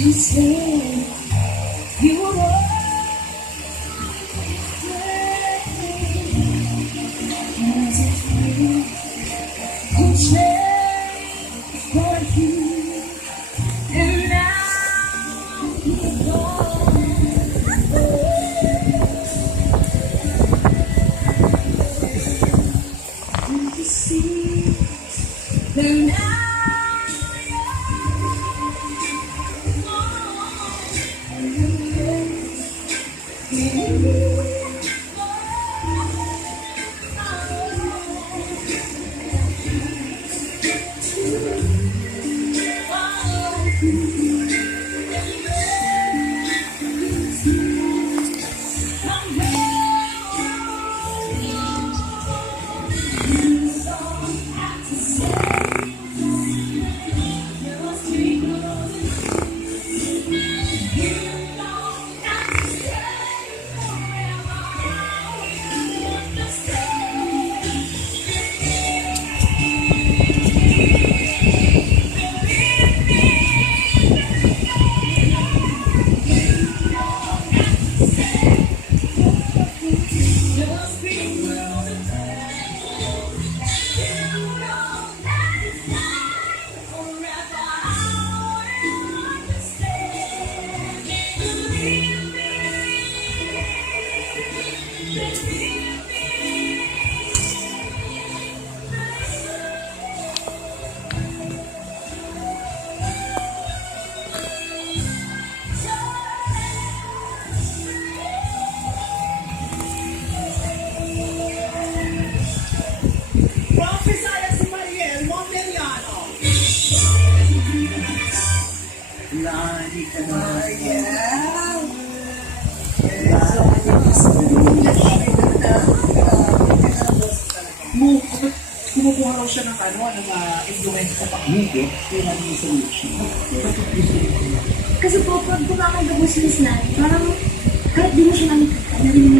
You say you were as if you could change for you, and now you're gone. Do you see that now? Lagi ka na. Kumukuha raw siya ng influence sa pag-ibig, kaya naging solution. Kasi po, pag kumakanta po si Miss Nani, parang kahit di mo siya narinig